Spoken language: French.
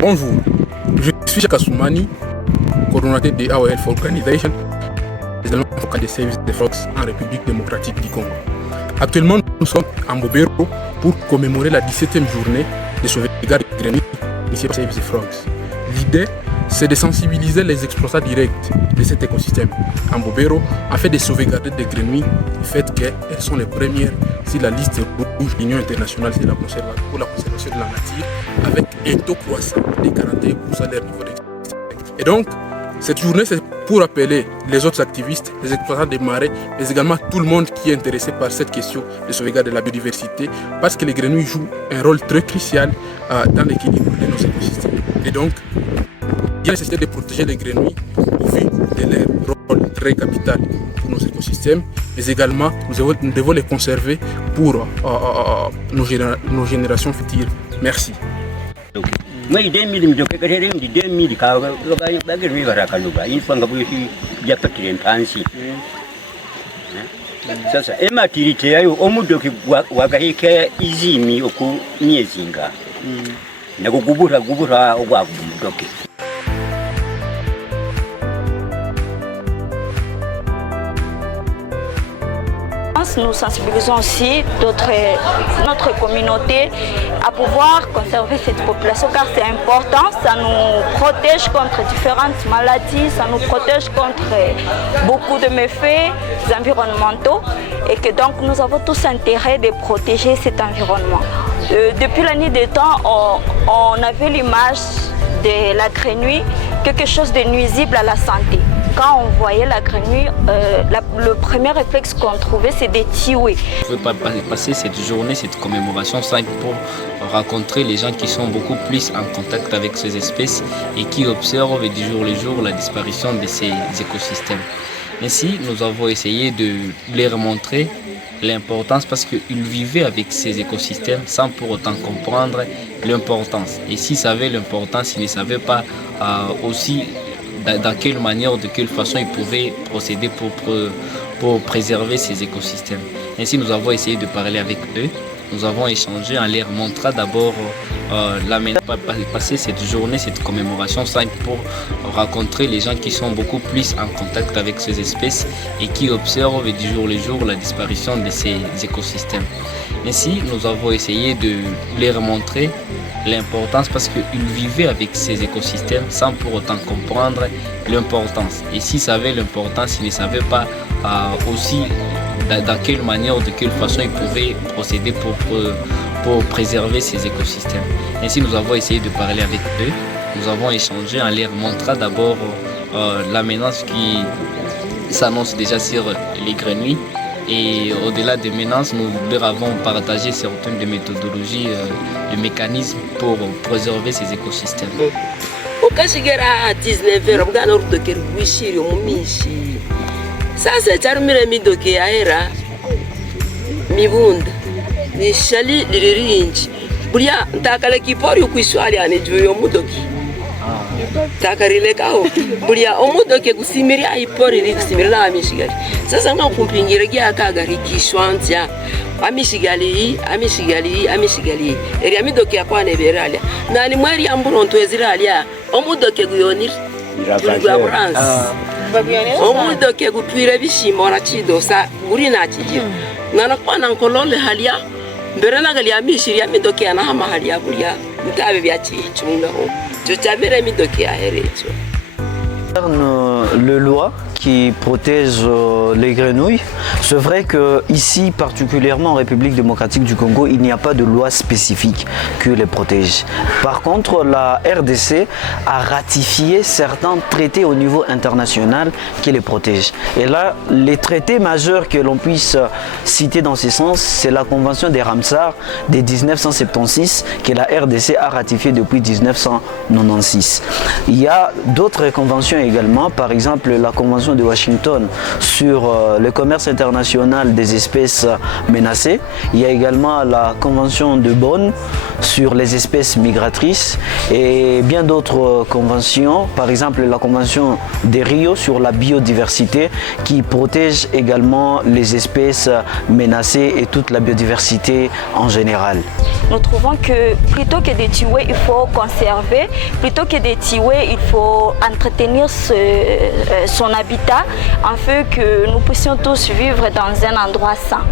Bonjour, je suis Chaka Soumani, coordonnateur de AOL for Organization, également avocat des services des frogs en République démocratique du Congo. Actuellement, nous sommes à Mbobero pour commémorer la 17e journée de sauvegarde des grenouilles initiée par Save the Frogs. L'idée, c'est de sensibiliser les exploitants directs de cet écosystème à Mbobero afin de sauvegarder des grenouilles du fait qu'elles sont les premières sur la liste rouge de l'Union internationale pour la conservation de la nature avec un taux croissant de 41% de leur niveau d'extinction. Et donc, cette journée, c'est pour appeler les autres activistes, les exploitants des marais, mais également tout le monde qui est intéressé par cette question de sauvegarde de la biodiversité, parce que les grenouilles jouent un rôle très crucial dans l'équilibre de nos écosystèmes. Et donc, il y a nécessité de protéger les grenouilles au vu de leur rôle très capital pour nos écosystèmes, mais également nous devons les conserver pour nos générations futures. Merci. Moi, 2000 mdokekerere ndi 2000 ka bagirwe barakaluba infanga buyi yapatire mpansi sasa ematirite yayo omudoke wagahike izimi okunyezinga nakugubura ogwagumudoke. Nous sensibilisons aussi notre communauté à pouvoir conserver cette population car c'est important, ça nous protège contre différentes maladies, ça nous protège contre beaucoup de méfaits environnementaux et que donc nous avons tous intérêt de protéger cet environnement. Depuis la nuit des temps, on avait l'image de la grenouille, quelque chose de nuisible à la santé. Quand on voyait la grenouille, le premier réflexe qu'on trouvait, c'est de tuer. On ne peut pas passer cette journée, cette commémoration sans pour rencontrer les gens qui sont beaucoup plus en contact avec ces espèces et qui observent du jour le jour la disparition de ces écosystèmes. Ainsi, nous avons essayé de leur montrer l'importance parce qu'ils vivaient avec ces écosystèmes sans pour autant comprendre l'importance. Et s'ils savaient l'importance, ils ne savaient pas aussi dans quelle manière, de quelle façon ils pouvaient procéder pour préserver ces écosystèmes. Ainsi, nous avons essayé de parler avec eux. Nous avons échangé en leur montrant d'abord passer cette journée, cette commémoration sans pour rencontrer les gens qui sont beaucoup plus en contact avec ces espèces et qui observent du jour le jour la disparition de ces écosystèmes. Ainsi, nous avons essayé de leur montrer l'importance parce qu'ils vivaient avec ces écosystèmes sans pour autant comprendre l'importance. Et s'ils savaient l'importance, ils ne savaient pas aussi dans quelle manière, de quelle façon ils pouvaient procéder pour préserver ces écosystèmes. Ainsi, nous avons essayé de parler avec eux. Nous avons échangé en leur montrant d'abord la menace qui s'annonce déjà sur les grenouilles. Et au-delà des menaces, nous leur avons partagé certaines des méthodologies, des mécanismes pour préserver ces écosystèmes. Ukashigera 19 mgana urudoke rwishiri umumishi sasa charumire midoke yaera mibunda nishali liririnji burya ntakale kipori ukwishwali anejuyo mudoki takarile kao burya omudoke gusimirya ipori rigusimirya amishigari sasa nga kumpingira gya kagari kishwanzya amishigali eri amidoke yakwane beralia nani mwari amburonto eziralia omudoke guyonira omudoke gutwire bishimo rachidosa uri nachiyo nana kwana nkolole halia mbere nagali amishiri amidoke anahama halia burya ntabe byachichungaho cyo cyabere midoke yaherecho. Le loi qui protège les grenouilles. C'est vrai qu'ici, particulièrement en République démocratique du Congo, il n'y a pas de loi spécifique qui les protège. Par contre, la RDC a ratifié certains traités au niveau international qui les protègent. Et là, les traités majeurs que l'on puisse citer dans ce sens, c'est la Convention des Ramsar de 1976 que la RDC a ratifiée depuis 1996. Il y a d'autres conventions également, par exemple la Convention de Washington sur le commerce international des espèces menacées. Il y a également la Convention de Bonn sur sur les espèces migratrices et bien d'autres conventions, par exemple la convention de Rio sur la biodiversité qui protège également les espèces menacées et toute la biodiversité en général. Nous trouvons que plutôt que de tuer, il faut conserver, plutôt que de tuer, il faut entretenir son habitat afin que nous puissions tous vivre dans un endroit sain.